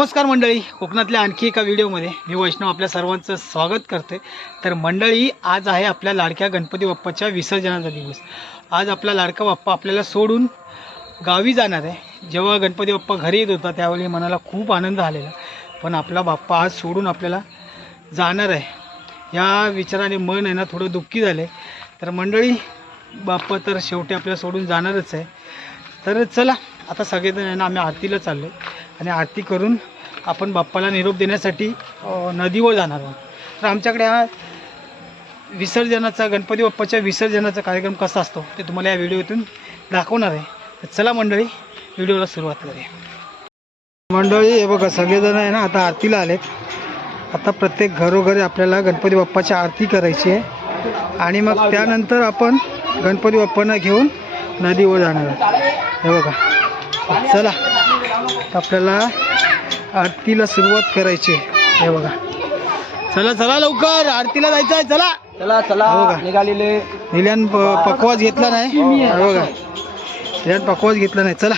नमस्कार मंडळी. कोकणातल्या आणखी एका व्हिडिओमध्ये मी वैष्णव आपल्या सर्वांचं स्वागत करते तर मंडळी आज आहे आपल्या लाडक्या गणपती बाप्पाच्या विसर्जनाचा दिवस. आज आपला लाडका बाप्पा आपल्याला सोडून गावी जाणार आहे. जेव्हा गणपती बाप्पा घरी येत होता त्यावेळी मनाला खूप आनंद आलेला पण आपला बाप्पा आज सोडून आपल्याला जाणार आहे. या विचाराने मन आहे ना थोडं दुःखी झालं आहे तर मंडळी बाप्पा तर शेवटी आपल्याला सोडून जाणारच आहे. तर चला आता सगळेजण आहे ना आम्ही आरतीला चाललो आहे आणि आरती करून आपण बाप्पाला निरोप देण्यासाठी नदीवर जाणार आहोत. तर आमच्याकडे हा विसर्जनाचा गणपती बाप्पाच्या विसर्जनाचा कार्यक्रम कसा असतो ते तुम्हाला या व्हिडिओतून दाखवणार आहे. तर चला मंडळी व्हिडिओला सुरुवात करूया. मंडळी हे बघा सगळेजण आहे ना आता आरतीला आलेत. आता प्रत्येक घरोघरी आपल्याला गणपती बाप्पाची आरती करायची आहे. आणि मग त्यानंतर आपण गणपती बाप्पांना घेऊन नदीवर जाणार आहोत. हे बघा. चला. आपल्याला आरतीला सुरुवात करायची आहे. हे बघा. चला चला लवकर. आरतीला जायचं आहे. चला. चला चला. हो? निघालेले. निल्यान पकवास घेतला नाही. हे बघा. निल्यान पकवास घेतला नाही. चला.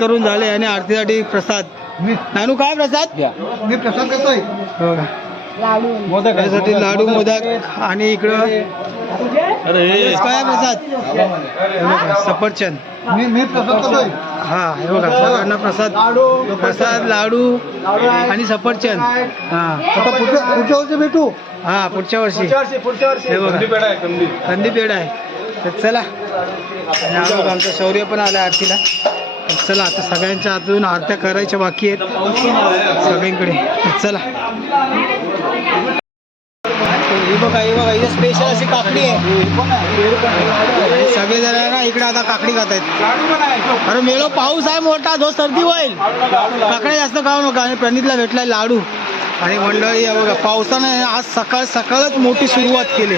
करून झाले आणि आरतीसाठी प्रसाद. नानू काय प्रसाद? मी प्रसाद करतोय. हो. का मोदक. त्यासाठी लाडू मोदक. आणि इकडं अरे. काय प्रसाद? सफरचंद. मी मी प्रसाद करतोय. हा हे बघा सगळ्यांना प्रसाद. प्रसाद लाडू आणि सफरचंद. हा. आता पुढच्या पुढच्या वर्षी भेटू. हा पुढच्या वर्षी. पुढच्या वर्षी हे बघा. कंदी पेढा आहे तर चला. आणि हा आमचा शौर्य पण आला आरतीला. चला आता सगळ्यांच्या अजून आरत्या करायच्या बाकी आहेत. सगळ्यांकडे. चला. ही बघा बघा इथे स्पेशल अशी काकडी आहे. सगळे सगळेजण ना इकडे आता काकडी खात आहेत. अरे मेलो पाऊस आहे मोठा जो सर्दी होईल. काकड्या जास्त खाऊ नका. आणि प्रणितला भेटलाय लाडू. आणि मंडळी बघा पावसाने आज सकाळ सकाळच मोठी सुरुवात केली.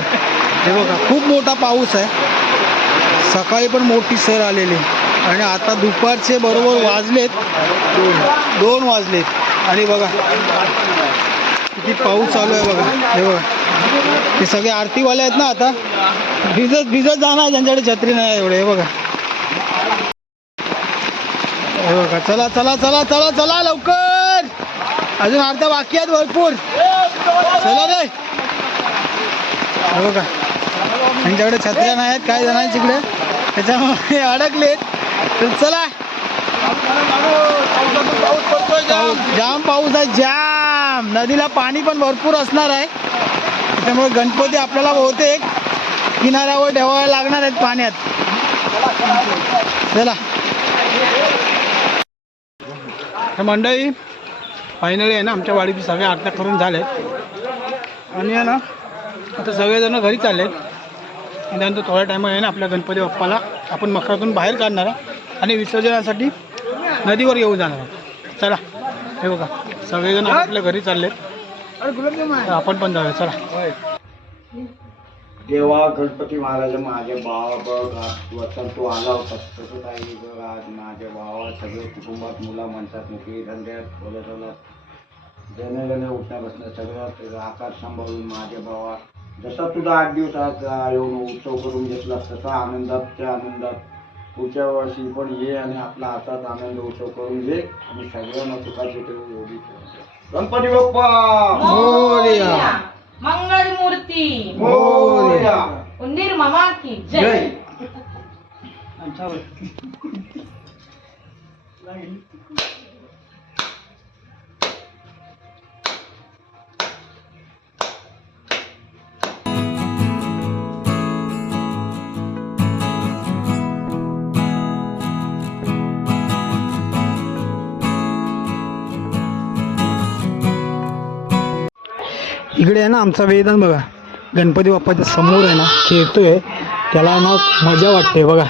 हे बघा खूप मोठा पाऊस आहे. सकाळी पण मोठी सर आलेली. आणि आता दुपारचे बरोबर वाजलेत. दोन वाजलेत. आणि बघा किती पाऊस चालू आहे बघा. हे बघा. ते सगळे आरतीवाले आहेत ना आता? भिजत भिजत जाणार ज्यांच्याकडे छत्री नाही एवढे. हे बघा. हे बघा. चला चला चला चला चला लवकर. अजून आरत्या बाकी आहेत भरपूर. चला रे. हे बघा. त्यांच्याकडे छत्र्या नाही आहेत काय जणांची इकडे. त्याच्यामुळे अडकलेत. चला. जाम पाऊस आहे जाम. नदीला पाणी पण भरपूर असणार आहे. त्यामुळे गणपती आपल्याला बहुतेक किनाऱ्यावर ठेवायला लागणार आहेत पाण्यात. चला. तर मंडळी फायनली आहे ना आमच्या वाडीची सगळ्या आरत्या करून झाले आणि आहे ना आता सगळेजण घरी चालले आहेत आणि त्यानंतर थोड्या टायमा आहे ना आपल्या गणपती बाप्पाला आपण मखरातून बाहेर काढणार आहे. आणि विसर्जनासाठी नदीवर येऊन जाणार. चला हे बघा. सगळेजण आपल्या घरी चाललेत. तर आपण पण जाऊया. चला. देवा गणपती महाराज माझे भाव बघ वचन तू आला होता तसं काही बघ आज? माझे भावा सगळे कुटुंबात मुला म्हणतात नोकरी धंद्यात बोलत बोलत जने जने उठण्या बसण्या सगळं आकार सांभाळून माझे भावा जसा तुझा आठ दिवस आज येऊन उत्सव करून घेतला तसा आनंदात त्या आनंदात पुढच्या वर्षी पण ये आणि आपला हातात आनंद उत्सव करून घे. आणि सगळ्यांना सुखाची ठेवू एवढी गणपती बाप्पा! मोरया. मंगल मूर्ती! मोरया. उंदीर मामा की जय! जय! इकडे आहे ना आमचा वेदांत बघा. गणपती बाप्पाच्या समोर आहे ना खेळतोय. त्याला ना मजा वाटते बघा.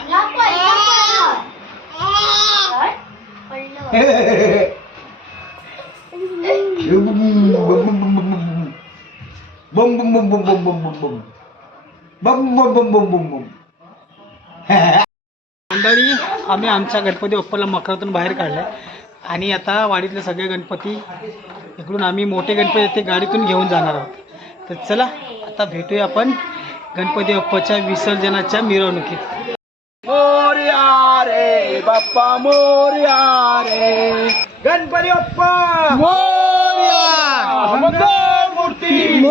बम बम बम बम बम बम बम बम बम बम बम बम बम मंडळी आम्ही आमच्या गणपती बाप्पाला मकरातून बाहेर काढलं आणि आता वाडीतले सगळे गणपती इकडून आम्ही मोठे गणपती ते गाडीतून घेऊन जाणार आहोत. तर चला आता भेटूया आपण गणपती बाप्पाच्या विसर्जनाच्या मिरवणुकीत. मोरया रे बाप्पा मोरया रे. गणपती बाप्पा. मंगलमूर्ती.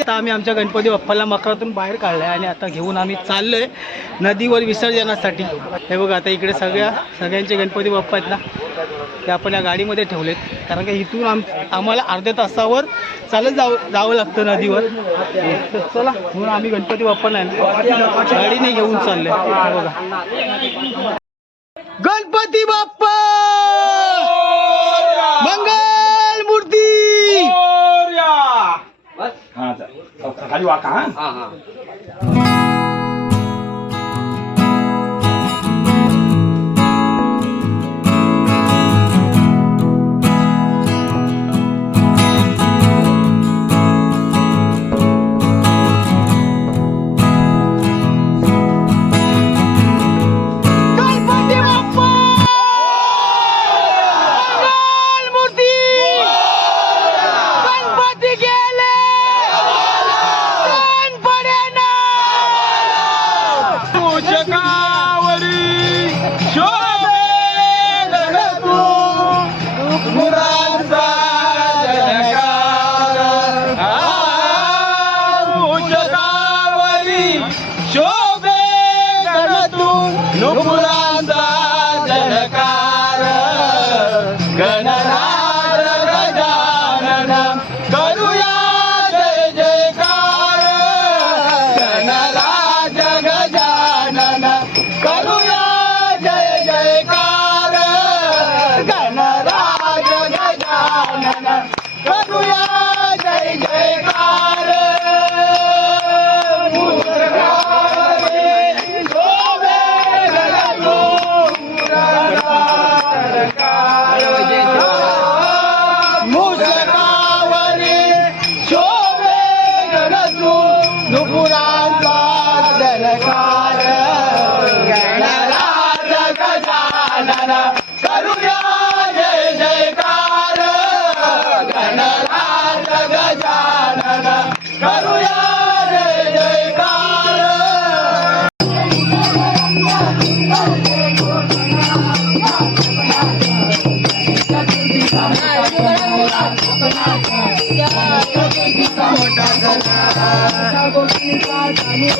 आता आम्ही आमच्या गणपती बाप्पाला मकरातून बाहेर काढलाय आणि आता घेऊन आम्ही चाललोय नदीवर विसर्जनासाठी. हे बघा आता इकडे सगळ्या सगळ्यांचे गणपती बाप्पा आहेत ना. ते आपण या गाडीमध्ये ठेवलेत. कारण की इथून आम आम्हाला अर्ध्या तासावर चालत जावं जावं लागतं नदीवर. चला म्हणून आम्ही गणपती बाप्पाला आहे ना गाडीने घेऊन चाललोय. हे बघा. गणपती बाप्पा! मंगल मूर्ती हा. खाली वाका हा. Let's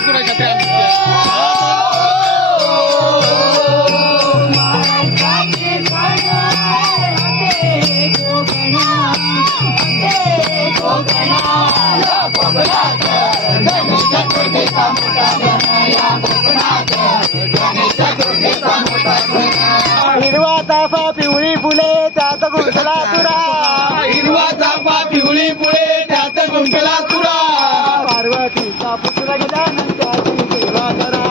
go, let's go. हिरवा चाफा पिवळी फुले त्यात गुंतला तुरा. हिरवा चाफा पिवळी पुळे त्यात गुंतला तुरा. पार्वतीचा पुत्र गजानन त्याची सेवा करा.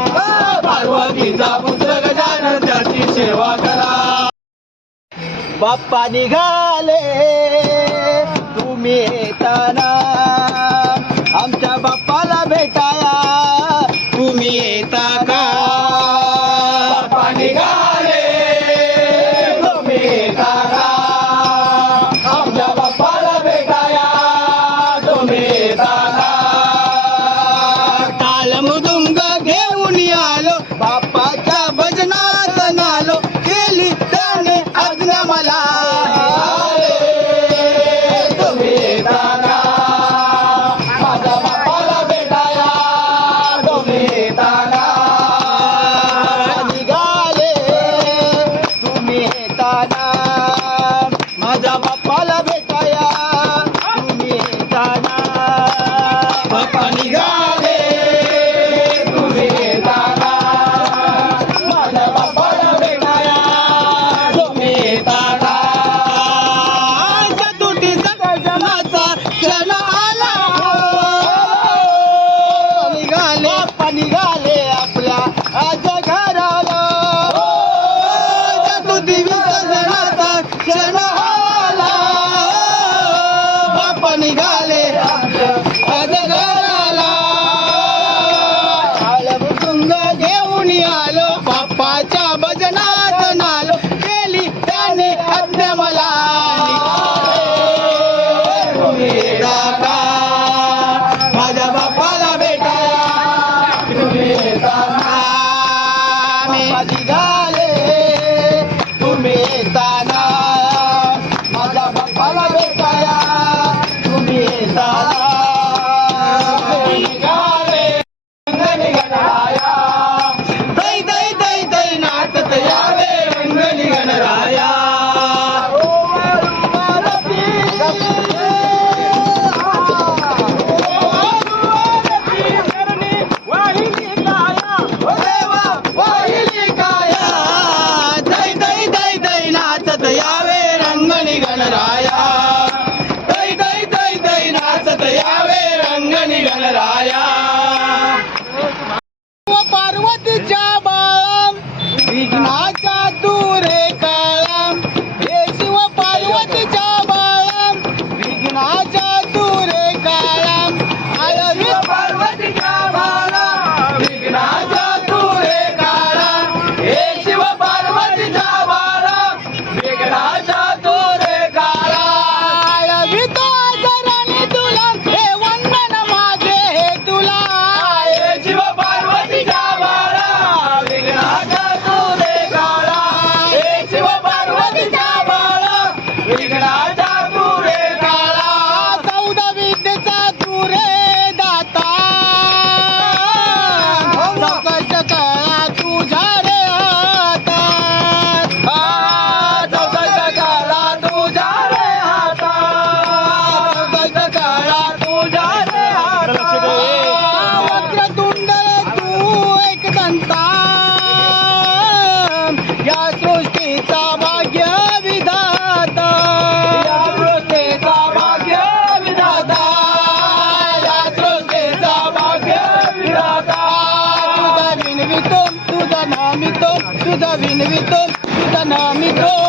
पार्वतीचा पुत्र गजानन त्याची सेवा करा. बाप्पा निघाले तुम्ही येताना आमच्या Happy. वंदन मी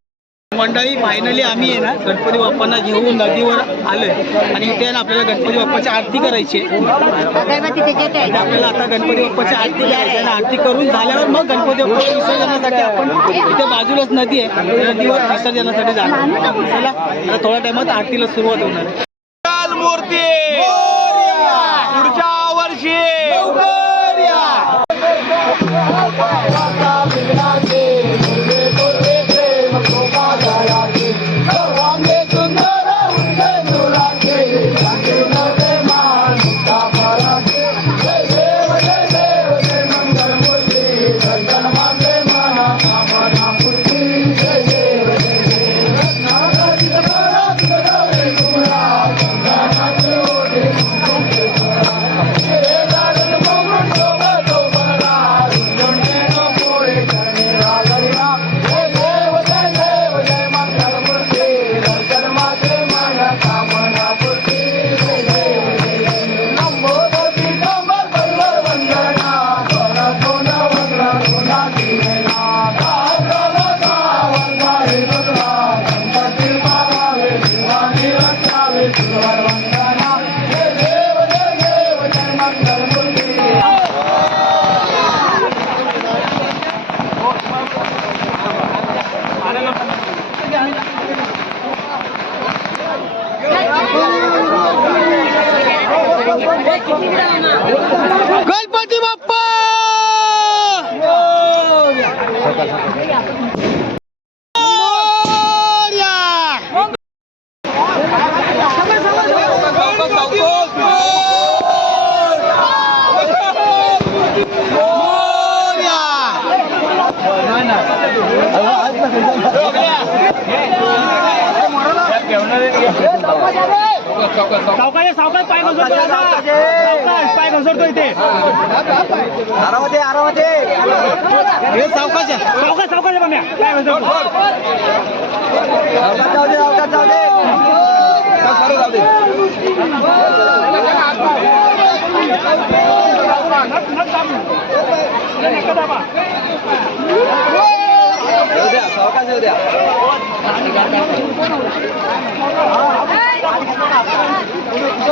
मंडळी फायनली आम्ही आहे ना गणपती बाप्पांना घेऊन नदीवर आलोय. आणि इथे ना आपल्याला गणपती बाप्पाची आरती करायची आहे. आपल्याला आता गणपती बाप्पाची आरती करायची आणि आरती करून झाल्यावर मग गणपती बाप्पा विसर्जनासाठी आपण इथे बाजूलाच नदी आहे. नदीवर विसर्जनासाठी जाणार चला थोड्या टायमात आरतीला सुरुवात होणार आहे.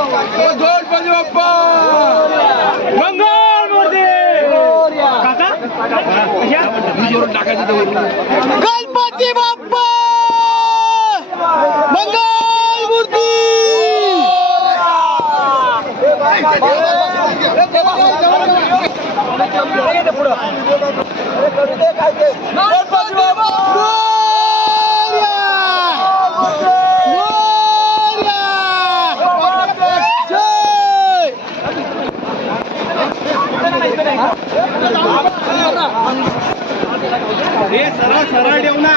गणपती बाप्पा मंगल मूर्ती काका टाकायचं गणपती बाप्पा मंगल मूर्ती गणपती बाप्पा हे सरळ सरळ देऊ ना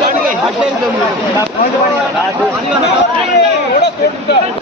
ಹಾಡ್ತೇನೆ ಹಾಡ್ತೇನೆ ಕೊಡ ಕೊಡ್ತಾ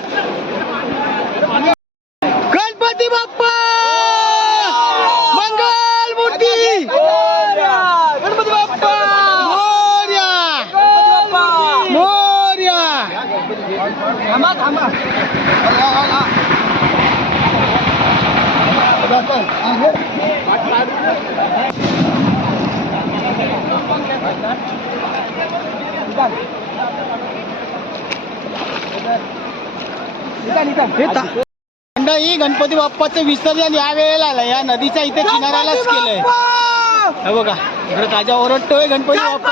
हे गणपती बाप्पाचं विसर्जन या वेळेला आलं. या नदीच्या इथे किनाऱ्यालाच केलंय. हे बघा इकडे ताजा ओरडतोय गणपती बाप्पा!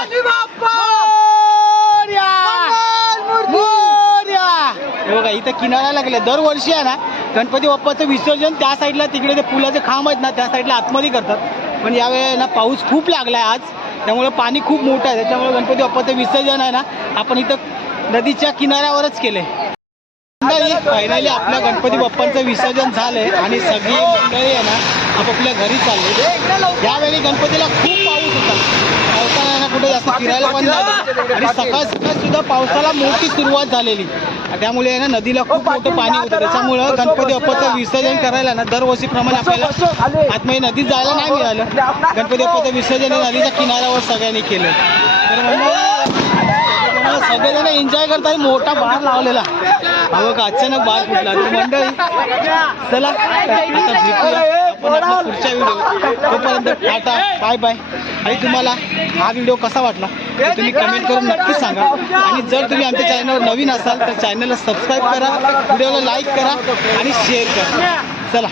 हे बघा इथं किनाऱ्याला गेलं दरवर्षी आहे ना गणपती बाप्पाचं विसर्जन त्या साईडला तिकडे ते पुलाचे खांब आहेत ना त्या साईडला आतमध्ये करतात. पण यावेळी ना पाऊस खूप लागलाय आज. त्यामुळे पाणी खूप मोठं आहे. त्याच्यामुळे गणपती बाप्पाचं विसर्जन आहे ना आपण इथं नदीच्या किनाऱ्यावरच केलंय. नाही फायनली आपल्या गणपती बाप्पांचं विसर्जन झालंय आणि सगळी मंडळी आहे ना आपापल्या घरी चालले. यावेळी गणपतीला खूप पाऊस होता. पावसाला ना कुठे जास्त फिरायला पण झालं आणि सकाळ सकाळ सुद्धा पावसाला मोठी सुरुवात झालेली. त्यामुळे आहे ना नदीला खूप मोठं पाणी होतं. त्याच्यामुळं गणपती बाप्पाचं विसर्जन करायला ना दरवर्षीप्रमाणे आपल्याला आतमध्ये नदीत जायला नाही मिळालं. गणपती बाप्पाचं विसर्जन नदीच्या किनाऱ्यावर सगळ्यांनी केलं. तर सगळेजण एन्जॉय करतात. मोठा बार लावलेला. हा बघा अचानक बार फुटला. मंडळी चला आता भेटूया. आपण पुढच्या व्हिडिओ तोपर्यंत टाटा बाय बाय आणि तुम्हाला हा व्हिडिओ कसा वाटला? ते तुम्ही कमेंट करून नक्कीच सांगा. आणि जर तुम्ही आमच्या चॅनलवर नवीन असाल तर चॅनलला सबस्क्राईब करा व्हिडिओला लाईक करा आणि शेअर करा. चला.